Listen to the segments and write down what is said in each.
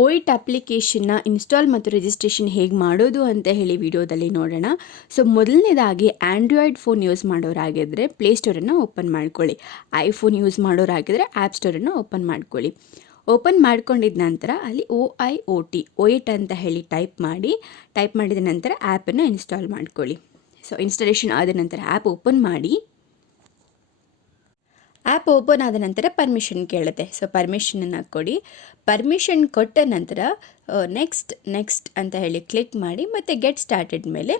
ಓ-ಇಟ್ ಅಪ್ಲಿಕೇಶನ್ನ ಇನ್ಸ್ಟಾಲ್ ಮತ್ತು ರಿಜಿಸ್ಟ್ರೇಷನ್ ಹೇಗೆ ಮಾಡೋದು ಅಂತ ಹೇಳಿ ವಿಡಿಯೋದಲ್ಲಿ ನೋಡೋಣ. ಸೊ ಮೊದಲನೇದಾಗಿ ಆ್ಯಂಡ್ರಾಯ್ಡ್ ಫೋನ್ ಯೂಸ್ ಮಾಡೋರಾಗಿದ್ದರೆ ಪ್ಲೇಸ್ಟೋರನ್ನು ಓಪನ್ ಮಾಡ್ಕೊಳ್ಳಿ. ಐಫೋನ್ ಯೂಸ್ ಮಾಡೋರಾಗಿದ್ದರೆ ಆ್ಯಪ್ ಸ್ಟೋರನ್ನು ಓಪನ್ ಮಾಡ್ಕೊಳ್ಳಿ. ಓಪನ್ ಮಾಡ್ಕೊಂಡಿದ ನಂತರ ಅಲ್ಲಿ ಓ-ಇಟ್ ಅಂತ ಹೇಳಿ ಟೈಪ್ ಮಾಡಿದ ನಂತರ ಆ್ಯಪನ್ನು ಇನ್ಸ್ಟಾಲ್ ಮಾಡ್ಕೊಳ್ಳಿ. ಸೊ ಇನ್ಸ್ಟಾಲೇಷನ್ ಆದ ನಂತರ ಆ್ಯಪ್ ಓಪನ್ ಮಾಡಿ. ಆ್ಯಪ್ ಓಪನ್ ಆದ ನಂತರ ಪರ್ಮಿಷನ್ ಕೇಳುತ್ತೆ. ಸೊ ಪರ್ಮಿಷನನ್ನು ಕೊಡಿ. ಪರ್ಮಿಷನ್ ಕೊಟ್ಟ ನಂತರ ನೆಕ್ಸ್ಟ್ ಅಂತ ಹೇಳಿ ಕ್ಲಿಕ್ ಮಾಡಿ ಮತ್ತು ಗೆಟ್ ಸ್ಟಾರ್ಟೆಡ್ ಮೇಲೆ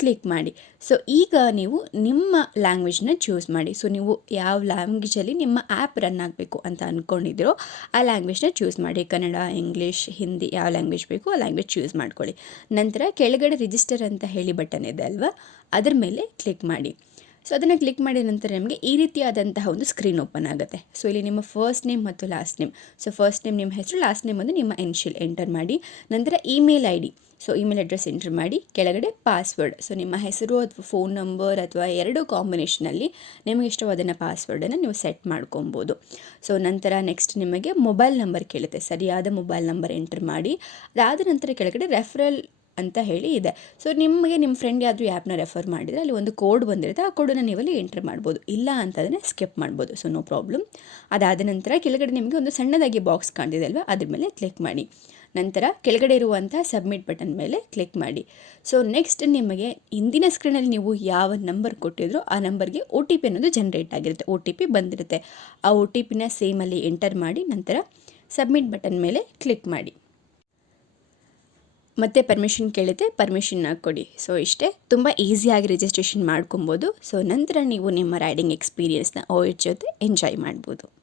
ಕ್ಲಿಕ್ ಮಾಡಿ. ಸೊ ಈಗ ನೀವು ನಿಮ್ಮ ಲ್ಯಾಂಗ್ವೇಜ್ನ ಚೂಸ್ ಮಾಡಿ. ಸೊ ನೀವು ಯಾವ ಲ್ಯಾಂಗ್ವೇಜಲ್ಲಿ ನಿಮ್ಮ ಆ್ಯಪ್ ರನ್ ಆಗಬೇಕು ಅಂತ ಅಂದ್ಕೊಂಡಿದ್ದೀರೋ ಆ ಲ್ಯಾಂಗ್ವೇಜ್ನ ಚೂಸ್ ಮಾಡಿ. ಕನ್ನಡ, ಇಂಗ್ಲೀಷ್, ಹಿಂದಿ ಯಾವ ಲ್ಯಾಂಗ್ವೇಜ್ ಬೇಕು ಆ ಲ್ಯಾಂಗ್ವೇಜ್ ಚೂಸ್ ಮಾಡ್ಕೊಳ್ಳಿ. ನಂತರ ಕೆಳಗಡೆ ರಿಜಿಸ್ಟರ್ ಅಂತ ಹೇಳಿ ಬಟನ್ ಇದೆ ಅಲ್ವಾ, ಅದ್ರ ಮೇಲೆ ಕ್ಲಿಕ್ ಮಾಡಿ. ಸೊ ಅದನ್ನು ಕ್ಲಿಕ್ ಮಾಡಿದ ನಂತರ ನಿಮಗೆ ಈ ರೀತಿಯಾದಂತಹ ಒಂದು ಸ್ಕ್ರೀನ್ ಓಪನ್ ಆಗುತ್ತೆ. ಸೊ ಇಲ್ಲಿ ನಿಮ್ಮ ಫಸ್ಟ್ ನೇಮ್ ಮತ್ತು last name, so first name ನಿಮ್ಮ ಹೆಸರು, ಲಾಸ್ಟ್ ನೇಮ್ ಒಂದು ನಿಮ್ಮ ಇನಿಷಿಯಲ್ ಎಂಟರ್ ಮಾಡಿ. ನಂತರ email ID, so email address enter ಮಾಡಿ. ಕೆಳಗಡೆ ಪಾಸ್ವರ್ಡ್, ಸೊ ನಿಮ್ಮ ಹೆಸರು ಅಥವಾ ಫೋನ್ ನಂಬರ್ ಅಥವಾ ಎರಡು ಕಾಂಬಿನೇಷನಲ್ಲಿ ನಿಮಗೆ ಇಷ್ಟವಾದ ಪಾಸ್ವರ್ಡನ್ನು ನೀವು ಸೆಟ್ ಮಾಡ್ಕೊಬೋದು. ಸೊ ನಂತರ ನೆಕ್ಸ್ಟ್ ನಿಮಗೆ ಮೊಬೈಲ್ ನಂಬರ್ ಕೇಳುತ್ತೆ, ಸರಿಯಾದ ಮೊಬೈಲ್ ನಂಬರ್ ಎಂಟರ್ ಮಾಡಿ. ಅದಾದ ನಂತರ ಕೆಳಗಡೆ ರೆಫರಲ್ ಅಂತ ಹೇಳಿ ಇದೆ. ಸೊ ನಿಮಗೆ ನಿಮ್ಮ ಫ್ರೆಂಡ್ ಯಾವುದು ಆ್ಯಪ್ನ ರೆಫರ್ ಮಾಡಿದರೆ ಅಲ್ಲಿ ಒಂದು ಕೋಡ್ ಬಂದಿರುತ್ತೆ, ಆ ಕೋಡನ್ನು ನೀವಲ್ಲಿ ಎಂಟರ್ ಮಾಡ್ಬೋದು. ಇಲ್ಲ ಅಂತಂದರೆ ಸ್ಕಿಪ್ ಮಾಡ್ಬೋದು, ಸೊ ನೋ ಪ್ರಾಬ್ಲಮ್. ಅದಾದ ನಂತರ ಕೆಳಗಡೆ ನಿಮಗೆ ಒಂದು ಸಣ್ಣದಾಗಿ ಬಾಕ್ಸ್ ಕಾಣ್ತಿದೆ ಅಲ್ವಾ, ಅದ್ರ ಮೇಲೆ ಕ್ಲಿಕ್ ಮಾಡಿ. ನಂತರ ಕೆಳಗಡೆ ಇರುವಂಥ ಸಬ್ಮಿಟ್ ಬಟನ್ ಮೇಲೆ ಕ್ಲಿಕ್ ಮಾಡಿ. ಸೊ ನೆಕ್ಸ್ಟ್ ನಿಮಗೆ ಹಿಂದಿನ ಸ್ಕ್ರೀನಲ್ಲಿ ನೀವು ಯಾವ ನಂಬರ್ ಕೊಟ್ಟಿದ್ರೋ ಆ ನಂಬರ್ಗೆ OTP ಅನ್ನೋದು ಜನ್ರೇಟ್ ಆಗಿರುತ್ತೆ, OTP ಬಂದಿರುತ್ತೆ. ಆ OTPನ ಸೇಮಲ್ಲಿ ಎಂಟರ್ ಮಾಡಿ. ನಂತರ ಸಬ್ಮಿಟ್ ಬಟನ್ ಮೇಲೆ ಕ್ಲಿಕ್ ಮಾಡಿ. ಮತ್ತೆ ಪರ್ಮಿಷನ್ ಕೇಳುತ್ತೆ, ಪರ್ಮಿಷನ್ನ ಕೊಡಿ. ಸೊ ಇಷ್ಟೇ, ತುಂಬ ಈಸಿಯಾಗಿ ರಿಜಿಸ್ಟ್ರೇಷನ್ ಮಾಡ್ಕೊಬೋದು. ಸೊ ನಂತರ ನೀವು ನಿಮ್ಮ ರೈಡಿಂಗ್ ಎಕ್ಸ್ಪೀರಿಯನ್ಸ್ನ ಓ-ಇಟ್ ಜೊತೆ ಎಂಜಾಯ್ ಮಾಡ್ಬೋದು.